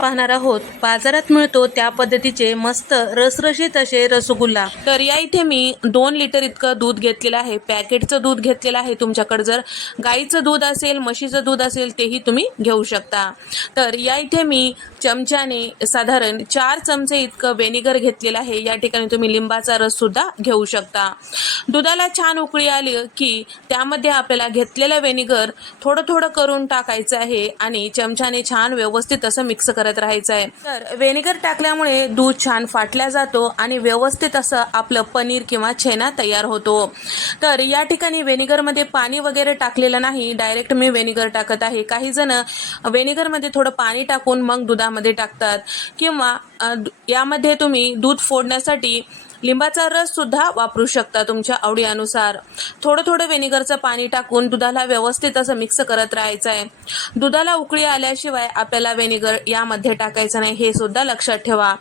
पाहणार आहोत. बाजारात मिळतो त्या पद्धतीचे मस्त रसरशीत असे रसगुल्ला. तर या इथे मी दोन लिटर इतकं दूध घेतलेलं आहे. पॅकेटचं दूध घेतलेलं आहे तुमच्याकडे. जर गाईचं दूध असेल म्हशीचं दूध असेल तेही तुम्ही घेऊ शकता. तर या इथे मी चमच्याने साधारण चार चमचे इतकं व्हेनिगर घेतलेलं आहे. या ठिकाणी तुम्ही लिंबाचा रस सुद्धा घेऊ शकता. दुधाला छान उकळी आली की त्यामध्ये आपल्याला घेतलेलं व्हेनिगर थोडं थोडं करून टाकायचं आहे आणि चमच्याने छान व्यवस्थित असं मिक्स करायचं करत राहायचं आहे तर व्हिनेगर टाकल्यामुळे दूध छान फाटल्या जातो आणि व्यवस्थित असं आपलं पनीर किंवा छेना तयार होतो. तर या ठिकाणी व्हेनिगरमध्ये पाणी वगैरे टाकलेलं नाही. डायरेक्ट मी व्हेनिगर टाकत आहे. काही जण व्हेनिगरमध्ये थोडं पाणी टाकून मग दुधामध्ये टाकतात. किंवा यामध्ये तुम्ही दूध फोडण्यासाठी लिंबाचा रस सुद्धा वापरू शकता तुमच्या आवडीनुसार. थोडं थोडं व्हिनेगरचं पाणी टाकून दुधाला व्यवस्थित असं मिक्स करत राहायचं आहे दुधाला उकळी आल्याशिवाय आपल्याला व्हिनेगर यामध्ये टाकायचं नाही हे सुद्धा लक्षात ठेवा.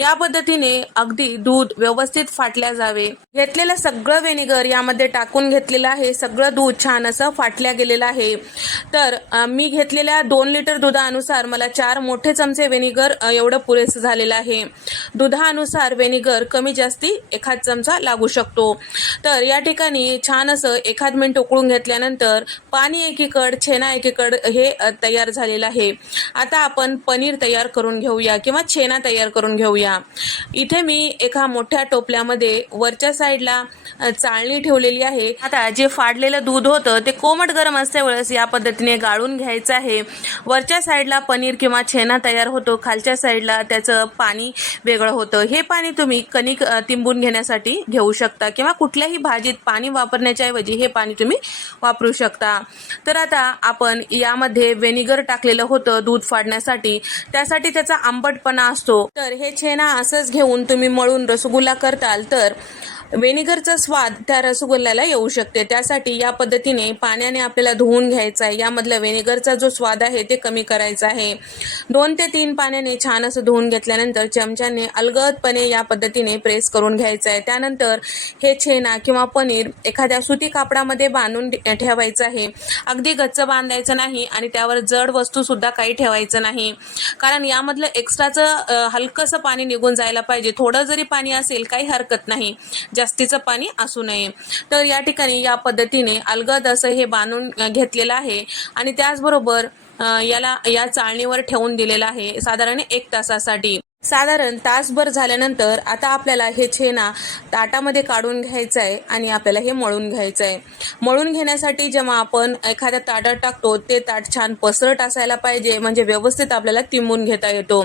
या पद्धतीने अगदी दूध व्यवस्थित फाटल्या जावे. घेतलेलं सगळं व्हिनेगर यामध्ये टाकून घेतलेलं आहे. सगळं दूध छान असं फाटल्या गेलेलं आहे. तर मी घेतलेल्या दोन लिटर दुधानुसार मला चार मोठे चमचे व्हेनिगर एवढं पुरेसं झालेलं आहे. दुधानुसार व्हिनेगर कमी जास्त एखाद चमचा लागू शकतो. तर या ठिकाणी छान असं एखाद मिनिट उकळून घेतल्यानंतर पाणी एकीकड छेना एकीकड हे तयार झालेलं आहे. आता आपण पनीर तयार करून घेऊया किंवा छेना तयार करून घेऊया. इथे मी एका मोठ्या टोपल्यामध्ये वरच्या साईडला चाळणी ठेवलेली आहे. आता जे फाडलेलं दूध होतं ते कोमट गरम असल्यावेळेस वेळेस या पद्धतीने गाळून घ्यायचं आहे. वरच्या साईडला पनीर किंवा छेना तयार होतो खालच्या साईडला त्याचं पाणी वेगळं होतं. हे पाणी तुम्ही कणिक लिंबून तिंबून घेण्यासाठी घेऊ शकता किंवा कुठल्याही भाजीत पाणी वापरण्याच्या ऐवजी हे पाणी तुम्ही वापरू शकता. तर आता आपण यामध्ये व्हेनिगर टाकलेलं होतं दूध फाडण्यासाठी. त्यासाठी त्याचा आंबटपणा असतो. तर हे छेना असंच घेऊन तुम्ही मळून रसगुल्ला करताल तर व्हिनेगरचा स्वाद त्या रसगुल्ल्याला येऊ शकते. त्यासाठी या पद्धतीने पाण्याने आपल्याला धुवून घ्यायचं आहे. यामधला व्हेनिगरचा जो स्वाद आहे ते कमी करायचा आहे. दोन ते तीन पाण्याने छान असं धुवून घेतल्यानंतर चमच्याने अलगदपणे या पद्धतीने प्रेस करून घ्यायचं आहे. त्यानंतर हे छेना किंवा पनीर एखाद्या सुती कापडामध्ये बांधून ठेवायचं आहे. अगदी गच्च बांधायचं नाही आणि त्यावर जड वस्तू सुद्धा काही ठेवायचं नाही. कारण यामधलं एक्स्ट्राचं हलकंसं पाणी निघून जायला पाहिजे. थोडं जरी पाणी असेल काही हरकत नाही. जास्तीचं पाणी असू नये. तर या ठिकाणी या पद्धतीने अलगद असं हे बांधून घेतलेलं आहे आणि त्याचबरोबर याला या चाळणीवर ठेवून दिलेलं आहे साधारण एक तासासाठी. साधारण तासभर झाल्यानंतर आता आपल्याला हे छेना ताटामध्ये काढून घ्यायचं आहे आणि आपल्याला हे मळून घ्यायचं आहे मळून घेण्यासाठी जेव्हा आपण एखाद्या ताटात टाकतो ते ताट छान पसरट असायला पाहिजे म्हणजे व्यवस्थित आपल्याला तिंबून घेता येतो.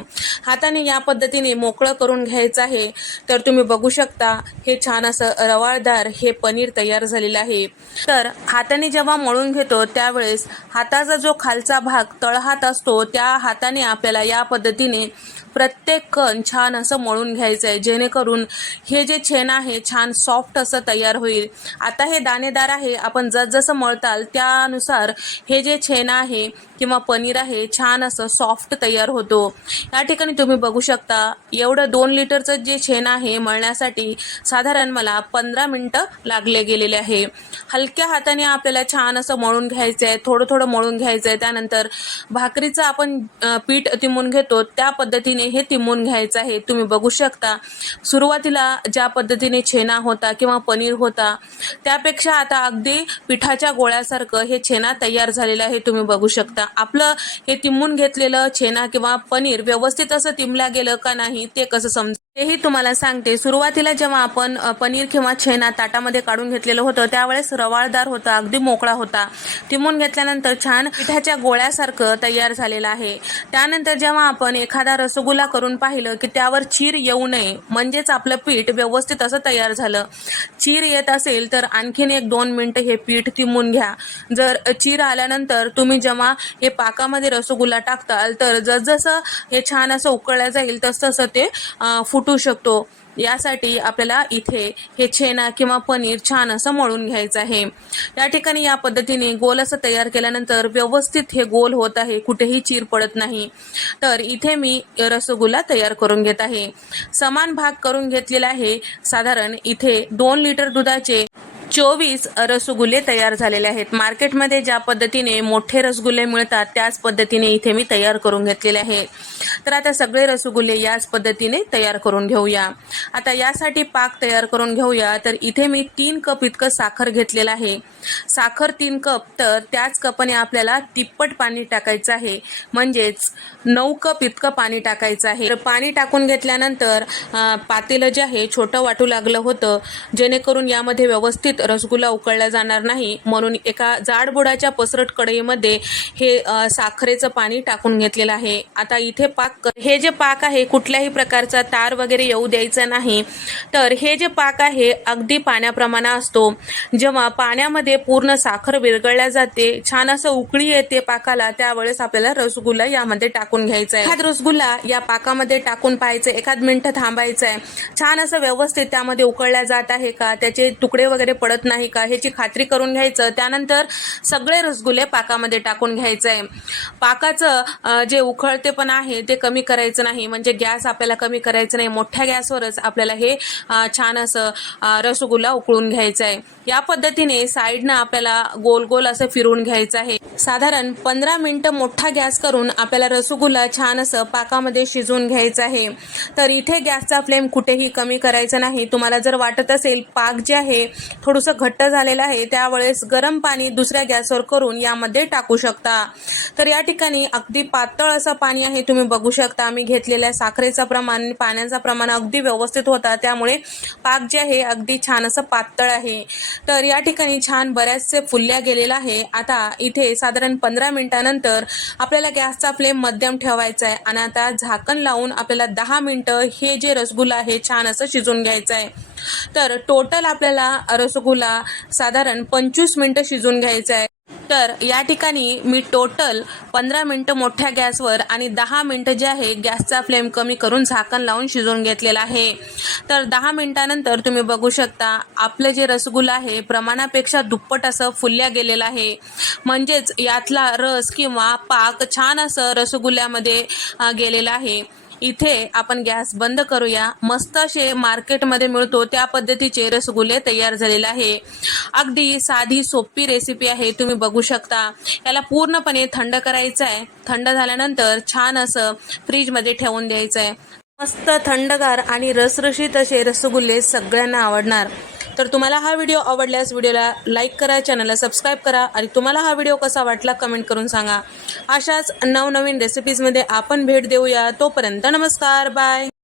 हाताने या पद्धतीने मोकळं करून घ्यायचं आहे. तर तुम्ही बघू शकता हे छान असं रवाळदार हे पनीर तयार झालेलं आहे. तर हाताने जेव्हा मळून घेतो त्यावेळेस हाताचा जो खालचा भाग तळहात असतो त्या हाताने आपल्याला या पद्धतीने प्रत्येक कण छान असं मळून घ्यायचं आहे जेणेकरून हे जे छेन आहे छान सॉफ्ट असं तयार होईल. आता हे दाणेदार आहे आपण जसजसं मळताल त्यानुसार हे जे छेन आहे किंवा पनीर आहे छान असं सॉफ्ट तयार होतो. या ठिकाणी तुम्ही बघू शकता एवढं दोन लिटरचं जे छेन आहे मळण्यासाठी साधारण मला पंधरा मिनटं लागले गेलेले आहे. हलक्या हाताने आपल्याला छान असं मळून घ्यायचं आहे थोडं थोडं मळून घ्यायचं आहे त्यानंतर भाकरीचं आपण पीठ तिमून घेतो त्या पद्धतीने हे तिमून तिंबून घ्यायचं आहे तुम्ही बघू शकता. सुरुवातीला ज्या पद्धतीने छेना होता किंवा पनीर होता त्यापेक्षा आता अगदी पिठाच्या गोळ्यासारखं हे छेना तयार झालेलं आहे तुम्ही बघू शकता. आपलं हे तिंबून घेतलेलं छेना किंवा पनीर व्यवस्थित असं तिंबल्या गेलं का नाही ते कसं समज तेही तुम्हाला सांगते. सुरुवातीला जेव्हा आपण पनीर किंवा छेना ताटामध्ये काढून घेतलेलं होतं त्यावेळेस रवाळदार होता अगदी मोकळा होता. तिमून घेतल्यानंतर छान पिठाच्या गोळ्यासारखं तयार झालेलं आहे. त्यानंतर जेव्हा आपण एखादा रसगुल्ला करून पाहिलं की त्यावर चीर येऊ नये म्हणजेच आपलं पीठ व्यवस्थित असं तयार झालं. चीर येत असेल तर आणखीन एक दोन मिनटं हे पीठ तिमून घ्या. जर चीर आल्यानंतर तुम्ही जेव्हा हे पाकामध्ये रसगुल्ला टाकताल तर जसजसं हे छान असं उकळलं जाईल तसतसं ते फुट फुटू शकतो. यासाठी आपल्याला इथे हे छेना किंवा पनीर छान असं मळून घ्यायचं आहे. या ठिकाणी या पद्धतीने गोल असं तयार केल्यानंतर व्यवस्थित हे गोल होत आहे. कुठेही चीर पडत नाही. तर इथे मी रसगुल्ला तयार करून घेत आहे. समान भाग करून घेतलेला आहे. साधारण इथे दोन लिटर दुधाचे चोवीस रसगुल्ले तयार झालेले आहेत. मार्केटमध्ये ज्या पद्धतीने मोठे रसगुल्ले मिळतात त्याच पद्धतीने इथे मी तयार करून घेतलेले आहे. तर आता सगळे रसगुल्ले याच पद्धतीने तयार करून घेऊया. आता यासाठी पाक तयार करून घेऊया. तर इथे मी तीन कप इतकं साखर घेतलेलं आहे. साखर तीन कप तर त्याच कपाने आपल्याला तिप्पट पाणी टाकायचं आहे. म्हणजेच नऊ कप इतकं पाणी टाकायचं आहे. तर पाणी टाकून घेतल्यानंतर पातेलं जे आहे छोटं वाटू लागलं होतं. जेणेकरून यामध्ये व्यवस्थित रसगुल्ला उकळला जाणार नाही म्हणून एका जाडबुडाच्या पसरट कढईमध्ये हे साखरेचं पाणी टाकून घेतलेलं आहे. आता इथे पाक हे जे पाक आहे कुठल्याही प्रकारचा तार वगैरे येऊ द्यायचा नाही. तर हे जे पाक आहे अगदी पाण्याप्रमाणे असतो. जेव्हा पाण्यामध्ये पूर्ण साखर विरगळल्या जाते छान असं उकळी येते पाकाला त्यावेळेस आपल्याला रसगुल्ला यामध्ये टाकून घ्यायचा आहे. एखाद रसगुल्ला या पाकामध्ये टाकून पाहायचं एखाद मिनिट थांबायचं आहे. छान असं व्यवस्थित त्यामध्ये उकळल्या जात आहे का त्याचे तुकडे वगैरे पडत नाही का? ह्याची खात्री करून घ्यायचं. त्यानंतर सगळे रसगुल्ले पाकामध्ये टाकून घ्यायचं आहे पाकाचं जे जे उखळतेपण आहे ते कमी करायचं नाही. म्हणजे गॅस आपल्याला कमी करायचं नाही. मोठ्या गॅसवरच आपल्याला हे छान असं रसगुल्ला उकळून घ्यायचा आहे या पद्धतीने साईडनं आपल्याला गोल गोल असं फिरवून घ्यायचं आहे. साधारण पंधरा मिनिटं मोठा गॅस करून आपल्याला रसगुल्ला छान असं पाकामध्ये शिजवून घ्यायचं आहे. तर इथे गॅसचा फ्लेम कुठेही कमी करायचा नाही. तुम्हाला जर वाटत असेल पाक जे आहे थोडंसं घट्ट झालेलं आहे त्यावेळेस गरम पाणी दुसऱ्या गॅसवर करून यामध्ये टाकू शकता. तर या ठिकाणी अगदी पातळ असं पाणी आहे तुम्ही बघू शकता. आम्ही घेतलेल्या साखरेचं प्रमाण पाण्याचं प्रमाण अगदी व्यवस्थित होता. त्यामुळे पाक जे आहे अगदी छान असं पातळ आहे. तर या ठिकाणी छान बऱ्याचसे फुलल्या गेलेला आहे. आता इथे साधारण पंधरा मिनिटानंतर आपल्याला गॅसचा फ्लेम मध्यम ठेवायचा आहे. आणि आता झाकण लावून आपल्याला दहा मिनिटं हे जे रसगुल्ला आहे छान असं शिजून घ्यायचं आहे. तर टोटल आपल्याला रसगुल्ला साधारण पंचवीस मिनटं शिजवून घ्यायचं आहे. तर या ठिकाणी मी टोटल पंधरा मिनटं मोठ्या गॅसवर आणि दहा मिनटं जे आहे गॅसचा फ्लेम कमी करून झाकण लावून शिजवून घेतलेला आहे. तर दहा मिनटानंतर तुम्ही बघू शकता आपलं जे रसगुल्ला आहे प्रमाणापेक्षा दुप्पट असं फुलल्या गेलेलं आहे. म्हणजेच यातला रस किंवा पाक छान असं रसगुल्ल्यामध्ये गेलेला आहे. इथे आपण गॅस बंद करूया. मस्त असे मार्केटमध्ये मिळतो त्या पद्धतीचे रसगुल्ले तयार झालेले आहे. अगदी साधी सोपी रेसिपी आहे तुम्ही बघू शकता. याला पूर्णपणे थंड करायचं आहे थंड झाल्यानंतर छान असं फ्रीजमध्ये ठेवून द्यायचं आहे मस्त थंडगार आणि रसरशीत असे रसगुल्ले सगळ्यांना आवडणार. तर तुम्हाला हा व्हिडिओ आवडल्यास व्हिडिओला लाईक करा चॅनलला सबस्क्राईब करा आणि तुम्हाला हा व्हिडिओ कसा वाटला कमेंट करून सांगा. अशाच नवनवीन रेसिपीजमध्ये आपण भेट देऊया. तोपर्यंत नमस्कार बाय